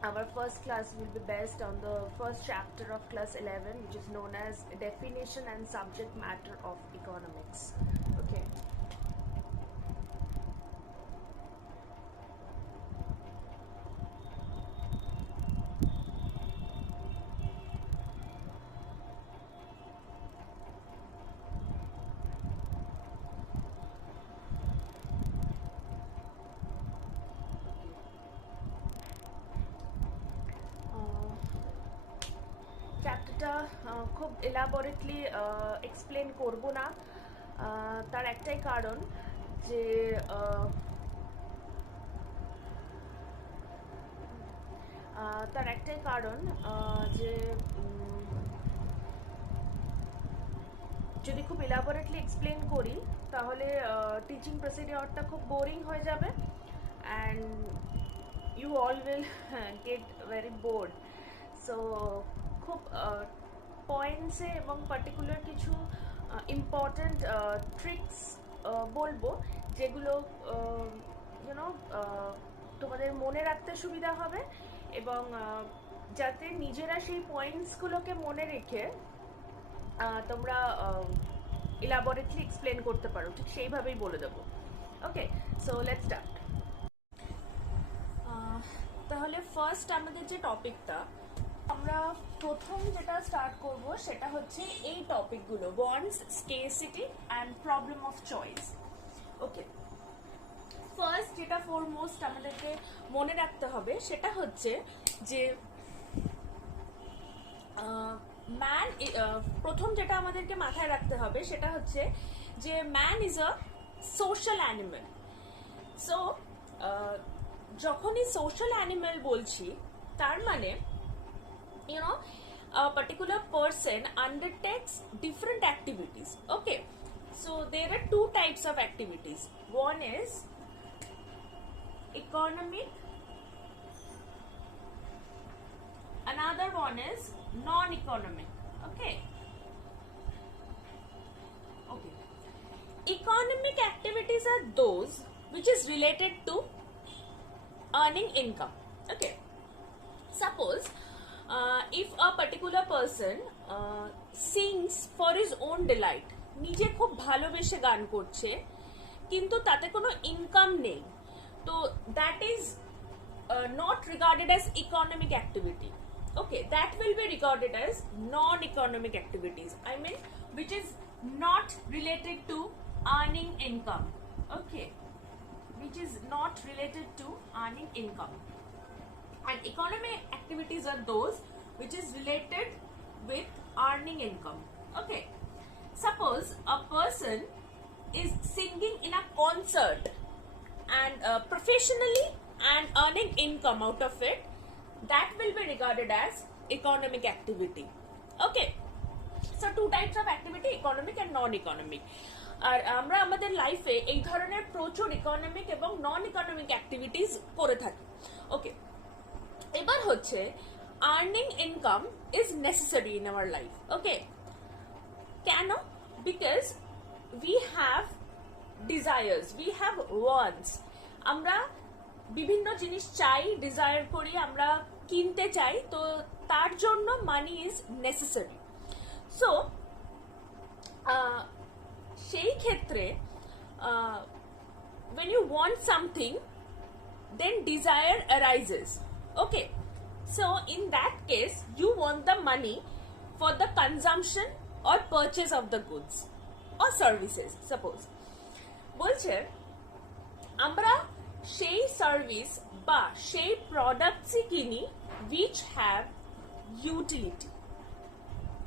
Our first class will be based on the first chapter of class 11, which is known as Definition and Subject Matter of Economics. Okay. চ্যাপ্টারটা খুব elaborately explain করব না, তার একটাই কারণ যে তার একটাই কারণ যে যদি খুব এলাবোরেটলি এক্সপ্লেন করি তাহলে টিচিং প্রসিডিওরটা খুব বোরিং হয়ে যাবে and you all will get very bored. So খুব পয়েন্টসে এবং পার্টিকুলার কিছু ইম্পর্ট্যান্ট ট্রিক্স বলবো, যেগুলো ইউনো তোমাদের মনে রাখতে সুবিধা হবে এবং যাতে নিজেরা সেই পয়েন্টসগুলোকে মনে রেখে তোমরা ইলাবোরেটলি এক্সপ্লেন করতে পারো, ঠিক সেইভাবেই বলে দেবো। ওকে, সো লেটস স্টার্ট। তাহলে ফার্স্ট আমাদের যে টপিকটা আমরা প্রথম যেটা স্টার্ট করব সেটা হচ্ছে এই টপিকগুলো, wants, scarcity and problem of choice. Okay, first যেটা ফোরমোস্ট আমাদেরকে মনে রাখতে হবে সেটা হচ্ছে যে ম্যান, প্রথম যেটা আমাদেরকে মাথায় রাখতে হবে সেটা হচ্ছে যে man is a social animal. So যখনই সোশ্যাল অ্যানিমেল বলছি তার মানে a particular person undertakes different activities. Okay, so there are two types of activities. One is economic, another one is non-economic. Okay, economic activities are those which is related to earning income. Okay, suppose if a particular person sings for his own delight, নিজে খুব ভালোবেসে গান করছে কিন্তু তাতে কোনো income নেই, তো that is not regarded as economic activity. Okay, that will be regarded as non-economic activities. I mean, which is not related to earning income. Okay, which is not related to earning income. And economic activities are those which is related with earning income. Okay, suppose a person is singing in a concert and professionally and earning income out of it, that will be regarded as economic activity. Okay, so two types of activity, economic and non-economic. আর আমরা আমাদের লাইফে এই ধরনের প্রচুর economic এবং non economic activities করে থাকি। Okay, এবার হচ্ছে earning income is necessary in our life. Okay, কেন? Because we have desires, we have wants. আমরা বিভিন্ন জিনিস চাই, ডিজায়ার করি, আমরা কিনতে চাই, তো তার জন্য মানি ইজ নেসেসারি। সো সেই ক্ষেত্রে when you want something, then desire arises. Okay, so in that case you want the money for the consumption or purchase of the goods or services. Suppose বলছে আমরা সেই service বা সেই প্রোডাক্টসই কিনি which have utility.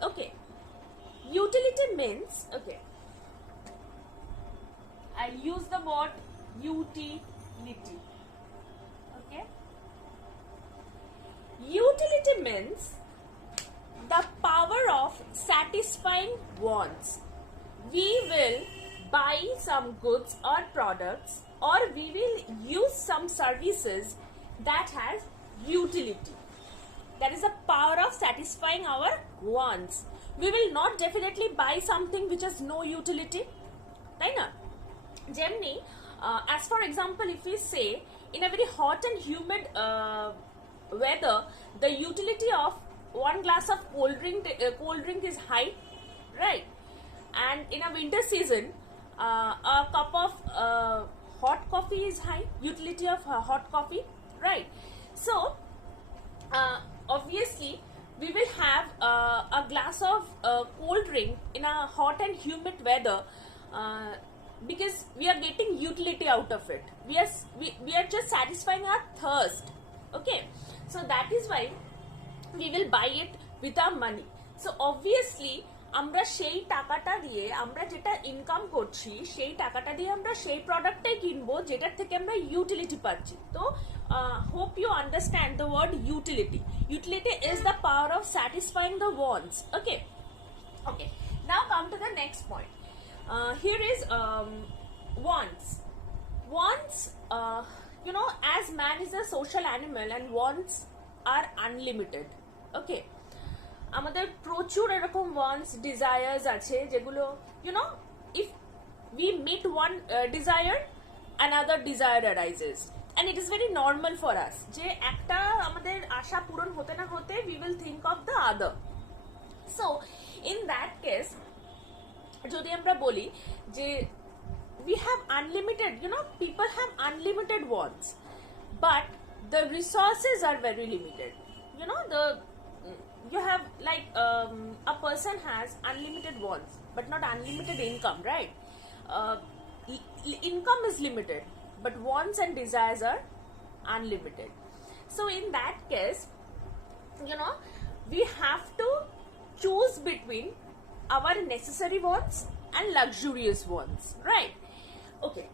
Okay, utility means, okay, I use the word utility. Okay, utility means the power of satisfying wants. We will buy some goods or products, or we will use some services that has utility. That is the power of satisfying our wants. We will not definitely buy something which has no utility, তাই না? As for example, if we say in a very hot and humid whether the utility of one glass of cold drink is high, right? And in a winter season, a cup of hot coffee is high, utility of hot coffee, right? So obviously we will have a glass of cold drink in a hot and humid weather, because we are getting utility out of it. We are just satisfying our thirst. Okay, so that is why we will buy it with our money. So obviously আমরা সেই টাকাটা দিয়ে আমরা যেটা income করছি সেই টাকাটা দিয়ে আমরা সেই প্রোডাক্টটাই কিনবো যেটার থেকে আমরা ইউটিলিটি পাচ্ছি। তো hope you understand the word utility. Utility is the power of satisfying the wants. Okay, now come to the next point. Here is wants. As man is a social animal and wants are unlimited. Okay, আমাদের প্রচুর এরকম wants desires আছে যেগুলো if we meet one desire, another desire arises, and it is very normal for us যে একটা আমাদের আশা পূরণ হতে না হতে we will think of the other. So in that case যদি আমরা বলি যে we have unlimited, people have unlimited wants, but the resources are very limited. You have like a person has unlimited wants but not unlimited income, right? Income is limited but wants and desires are unlimited. So in that case we have to choose between our necessary wants and luxurious wants, right? Okay,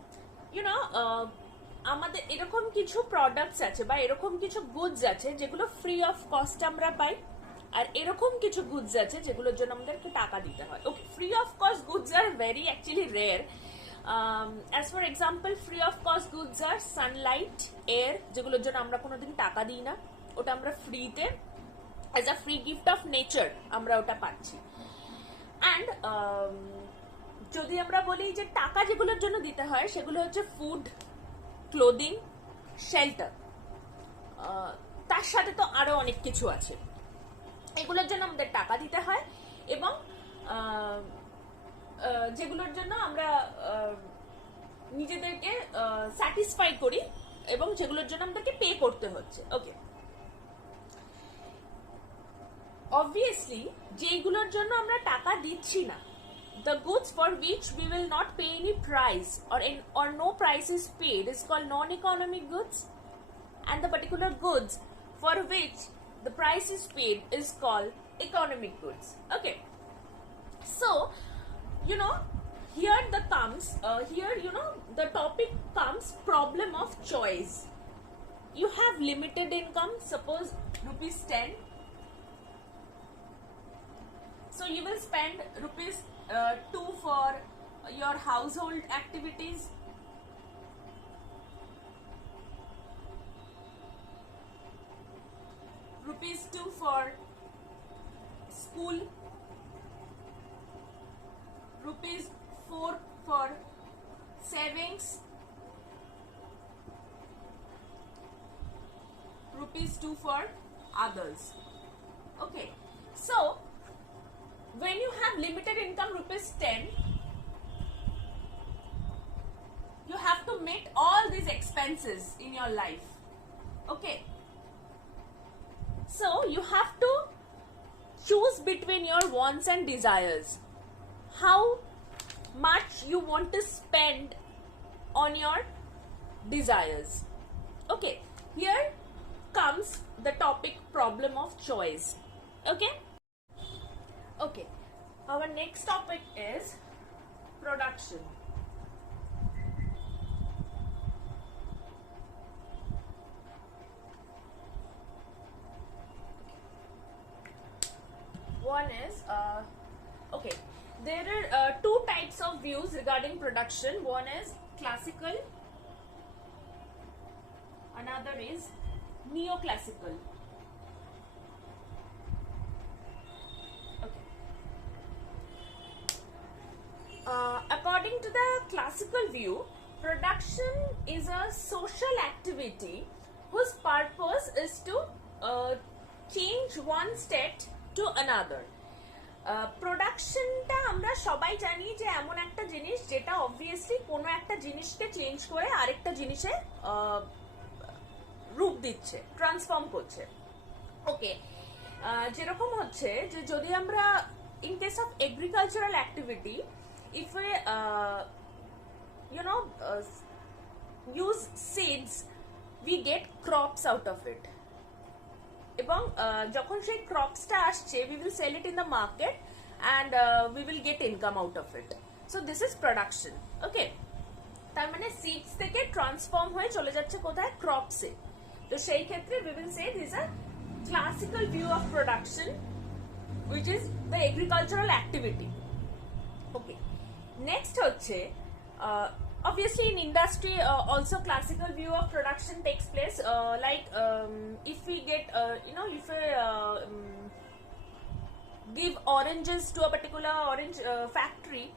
আমাদের এরকম কিছু products আছে বা এরকম কিছু goods আছে যেগুলো free of cost আমরা পাই, আর এরকম কিছু গুডস আছে যেগুলোর জন্য আমাদেরকে টাকা দিতে হয়। Okay, free of cost goods are very actually rare. As for example, free of cost goods are sunlight, air, যেগুলোর জন্য আমরা কোনোদিন টাকা দিই না, ওটা আমরা ফ্রিতে as a free gift of nature আমরা ওটা পাচ্ছি। অ্যান্ড যদি আমরা বলি যে টাকা যেগুলোর জন্য দিতে হয় সেগুলো হচ্ছে ফুড, ক্লোদিং, শেল্টার, তার সাথে তো আরো অনেক কিছু আছে, এগুলোর জন্য আমাদের টাকা দিতে হয় এবং যেগুলোর জন্য আমরা নিজেদেরকে স্যাটিসফাই করি এবং যেগুলোর জন্য আমাদেরকে পে করতে হচ্ছে। ওকে, অবভিয়াসলি যেগুলোর জন্য আমরা টাকা দিচ্ছি না, the goods for which we will not pay any price or no price is paid is called non-economic goods, and the particular goods for which the price is paid is called economic goods. Okay, so here the topic comes problem of choice. You have limited income, suppose rupees 10, so you will spend rupees 2 for your household activities, rupees 2 for school, rupees 4 for savings, rupees 2 for others. Okay, so when you have limited income rupees 10, you have to meet all these expenses in your life. Okay, so you have to choose between your wants and desires, how much you want to spend on your desires. Okay, here comes the topic problem of choice. Okay, our next topic is production. One is there are two types of views regarding production. One is classical, another is neoclassical. According to the classical view, production is a social activity whose purpose is to change one state to another. প্রোডাকশনটা আমরা সবাই জানি যে এমন একটা জিনিস যেটা obviously কোনো একটা জিনিসকে চেঞ্জ করে আরেকটা জিনিসে রূপ দিচ্ছে, ট্রান্সফর্ম করছে। ওকে, যেরকম হচ্ছে যে যদি আমরা in case of agricultural activity, if A use seeds, we get crops out of it. এবং যখন সেই ক্রপসটা আসছে, we will sell it in the market and we will get income out of it. So this is production. Okay, তার মানে seeds থেকে transform হয়ে চলে যাচ্ছে কোথায়? ক্রপসে। তো সেই ক্ষেত্রে we will say this is a classical view of production, which is the agricultural activity. Okay, next হচ্ছে obviously in industry also classical view of production takes place, like if we get if we give oranges to a particular orange factory,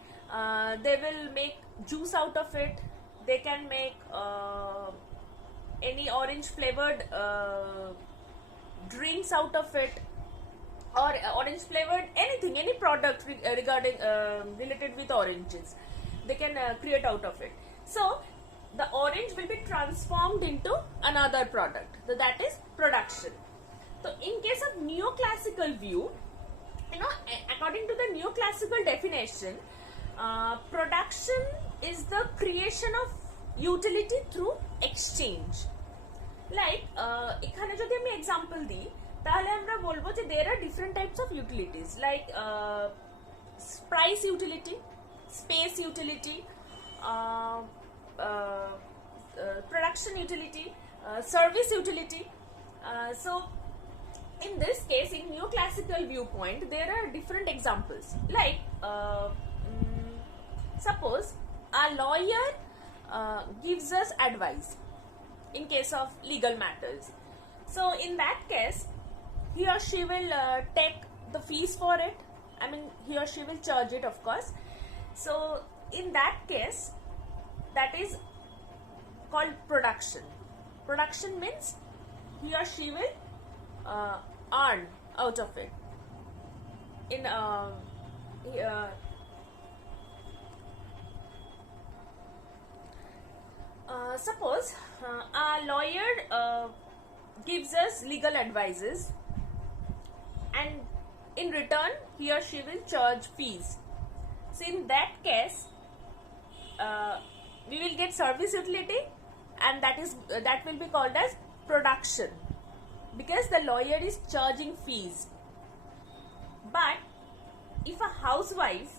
they will make juice out of it. They can make any orange flavored drinks out of it, or orange flavored anything, any product regarding related with oranges they can create out of it. So the orange will be transformed into another product, so that is production. So in case of neoclassical view, according to the neoclassical definition, production is the creation of utility through exchange. Like এখানে যদি আমি example দিই, তাহলে আমরা বলবো যে there are different types of utilities, like price utility, space utility, production utility, service utility. So in this case, in neoclassical viewpoint, there are different examples. Like suppose a lawyer gives us advice in case of legal matters. So in that case, he or she will take the fees for it. I mean, he or she will charge it, of course. So in that case, that is called production. Production means he or she will earn out of it. In suppose a lawyer gives us legal advices, and in return he or she will charge fees. So in that case, we will get service utility, and that will be called as production, because the lawyer is charging fees. But if a housewife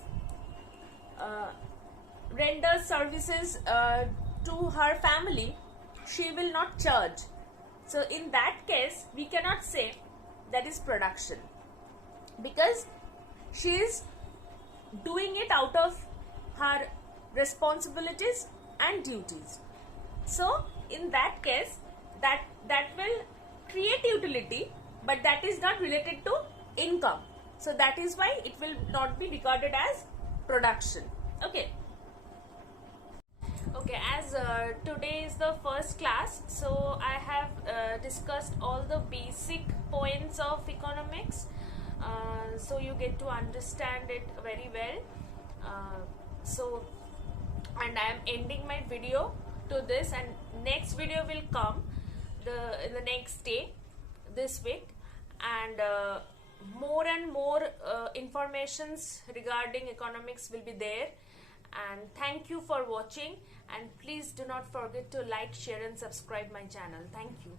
renders services to her family, she will not charge. So in that case, we cannot say that is production, because she is doing it out of her responsibilities and duties. So in that case, that will create utility, but that is not related to income. So that is why it will not be regarded as production. Okay, as today is the first class, so I have discussed all the basic points of economics, so you get to understand it very well. And I am ending my video to this, and next video will come in the next day, this week, and more and more informations regarding economics will be there. And thank you for watching, and please do not forget to like, share and subscribe my channel. Thank you.